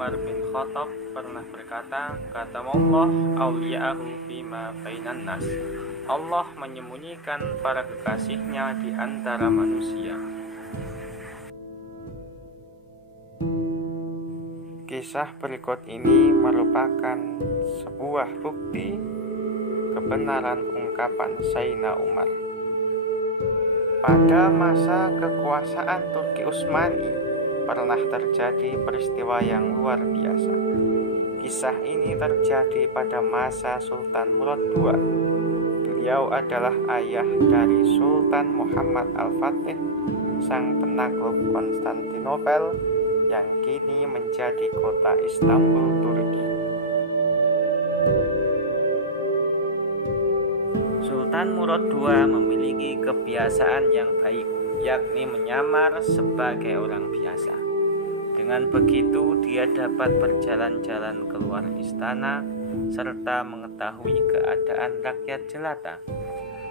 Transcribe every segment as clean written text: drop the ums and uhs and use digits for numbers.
Umar bin Khattab pernah berkata, "Katamallah awliya'ahu fima bainan nas." Allah menyembunyikan para kekasihnya di antara manusia. Kisah berikut ini merupakan sebuah bukti kebenaran ungkapan Sayyidina Umar. Pada masa kekuasaan Turki Utsmani pernah terjadi peristiwa yang luar biasa. Kisah ini terjadi pada masa Sultan Murad II. Beliau adalah ayah dari Sultan Muhammad Al-Fatih, sang penakluk Konstantinopel yang kini menjadi kota Istanbul, Turki. Sultan Murad II memiliki kebiasaan yang baik, yakni menyamar sebagai orang biasa. Dengan begitu, dia dapat berjalan-jalan keluar istana serta mengetahui keadaan rakyat jelata.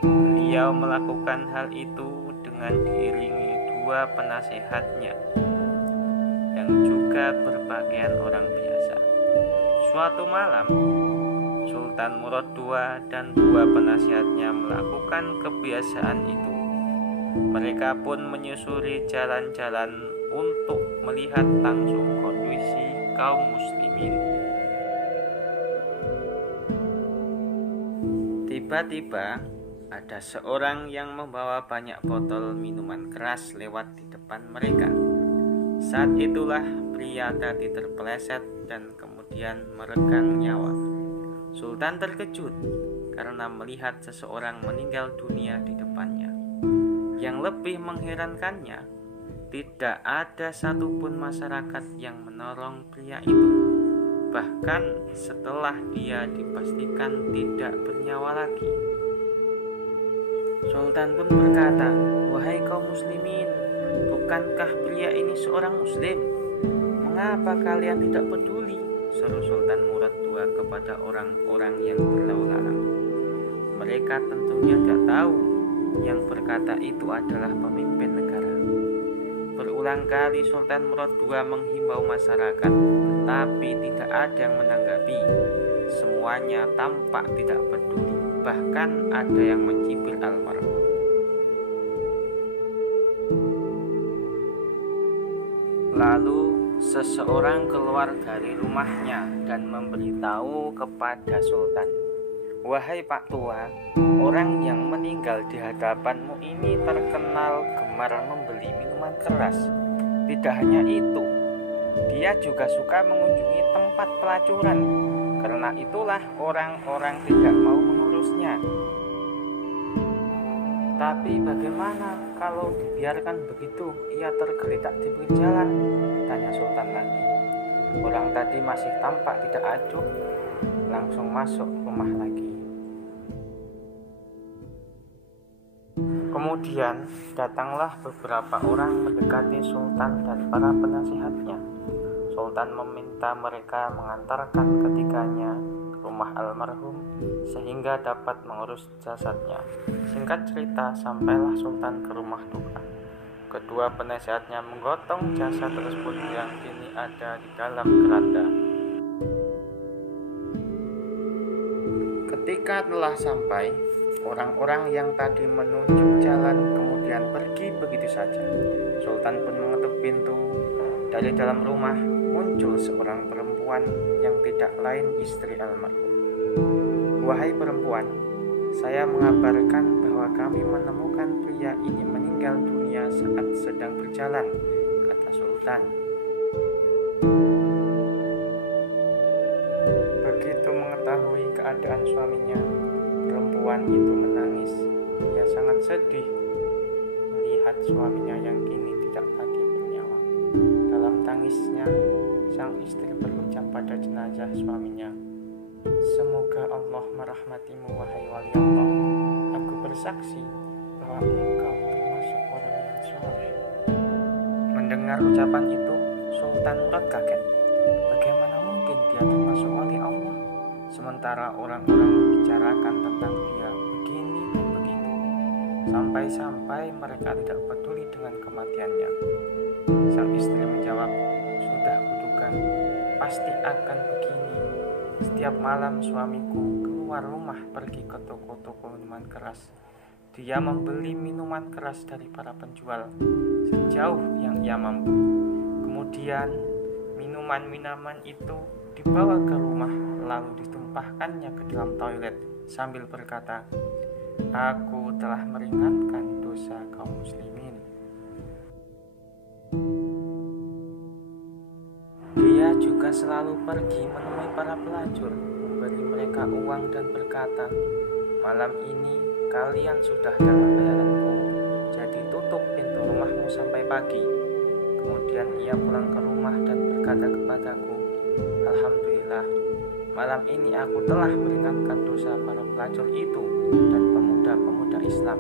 Beliau melakukan hal itu dengan diiringi dua penasehatnya yang juga berpakaian orang biasa. Suatu malam, Sultan Murad II dan dua penasihatnya melakukan kebiasaan itu. Mereka pun menyusuri jalan-jalan untuk melihat langsung kondisi kaum muslimin. Tiba-tiba ada seorang yang membawa banyak botol minuman keras lewat di depan mereka. Saat itulah pria tadi terpeleset dan kemudian meregang nyawa. Sultan terkejut karena melihat seseorang meninggal dunia di depannya. Yang lebih mengherankannya, tidak ada satupun masyarakat yang menolong pria itu. Bahkan setelah dia dipastikan tidak bernyawa lagi. Sultan pun berkata, "Wahai kaum muslimin, bukankah pria ini seorang muslim? Mengapa kalian tidak peduli?" seru Sultan Murad II kepada orang-orang yang berlalu lalang. Mereka tentunya tidak tahu yang berkata itu adalah pemimpin negara. Berulang kali Sultan Murad II menghimbau masyarakat, tapi tidak ada yang menanggapi. Semuanya tampak tidak peduli, bahkan ada yang mencibir almarhum. Lalu seseorang keluar dari rumahnya dan memberitahu kepada Sultan, "Wahai Pak Tua, orang yang meninggal di hadapanmu ini terkenal gemar membeli minuman keras. Tidak hanya itu, dia juga suka mengunjungi tempat pelacuran. Karena itulah orang-orang tidak mau mengurusnya. Tapi bagaimana kalau dibiarkan begitu, ia tergeletak di pinggir jalan?" tanya Sultan lagi. Orang tadi masih tampak tidak acuh, langsung masuk rumah lagi. Kemudian datanglah beberapa orang mendekati Sultan dan para penasihatnya. Sultan meminta mereka mengantarkan ketiganya ke rumah almarhum sehingga dapat mengurus jasadnya. Singkat cerita, sampailah Sultan ke rumah duka. Kedua penasihatnya menggotong jasad tersebut yang kini ada di dalam keranda. Ketika telah sampai, orang-orang yang tadi menunjuk jalan kemudian pergi begitu saja. Sultan pun mengetuk pintu. Dari dalam rumah muncul seorang perempuan yang tidak lain istri almarhum. "Wahai perempuan, saya mengabarkan bahwa kami menemukan pria ini meninggal dunia saat sedang berjalan," kata Sultan. Begitu mengetahui keadaan suaminya, perempuan itu menangis. Dia sangat sedih melihat suaminya yang kini tidak lagi bernyawa. Dalam tangisnya, sang istri berucap pada jenazah suaminya, "Semoga Allah merahmatimu, wahai wali Allah. Aku bersaksi bahwa engkau termasuk orang yang soleh." Mendengar ucapan itu, Sultan Murad kaget. Bagaimana mungkin dia termasuk wali Allah, sementara orang-orang membicarakan tentang dia begini dan begitu. Sampai-sampai mereka tidak peduli dengan kematiannya. Sang istri menjawab, "Sudah kuduga, pasti akan begini. Setiap malam suamiku keluar rumah pergi ke toko-toko minuman keras. Dia membeli minuman keras dari para penjual sejauh yang ia mampu. Kemudian minuman-minuman itu dibawa ke rumah lalu ditumpahkannya ke dalam toilet sambil berkata, "Aku telah meringankan dosa kaum muslimin." Dia juga selalu pergi menemui para pelacur, memberi mereka uang dan berkata, "Malam ini kalian sudah dapat bayaranku, jadi tutup pintu rumahmu sampai pagi." Kemudian ia pulang ke rumah dan berkata kepadaku, "Alhamdulillah, malam ini aku telah meringankan dosa para pelacur itu dan pemuda-pemuda Islam."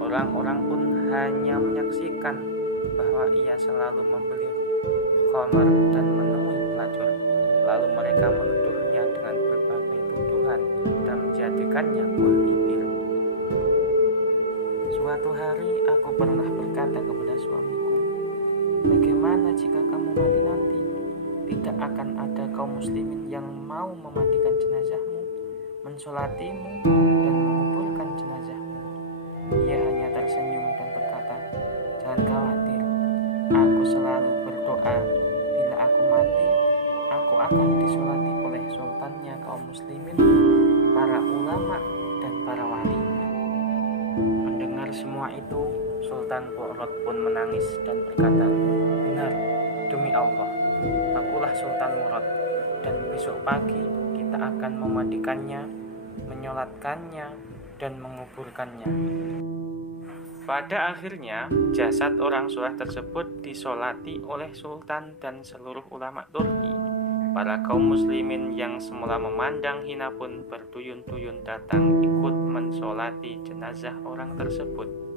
Orang-orang pun hanya menyaksikan bahwa ia selalu membeli khamar dan menemui pelacur. Lalu mereka menuduhnya dengan berbagai tuduhan dan menjadikannya buah bibir. Suatu hari aku pernah berkata kepada suamiku, "Bagaimana jika kamu mati nanti? Tidak akan ada kaum muslimin yang mau memandikan jenazahmu, mensolatimu, dan menguburkan jenazahmu." Ia hanya tersenyum dan berkata, "Jangan khawatir, aku selalu berdoa bila aku mati, aku akan disolati oleh sultannya kaum muslimin, para ulama, dan para wali." Mendengar semua itu, Sultan Po'rot pun menangis dan berkata, "Benar, demi Allah, akulah Sultan Murad, dan besok pagi kita akan memandikannya, menyolatkannya, dan menguburkannya." Pada akhirnya, jasad orang soleh tersebut disolati oleh Sultan dan seluruh ulama Turki. Para kaum muslimin yang semula memandang hina pun berduyun-duyun datang ikut mensolati jenazah orang tersebut.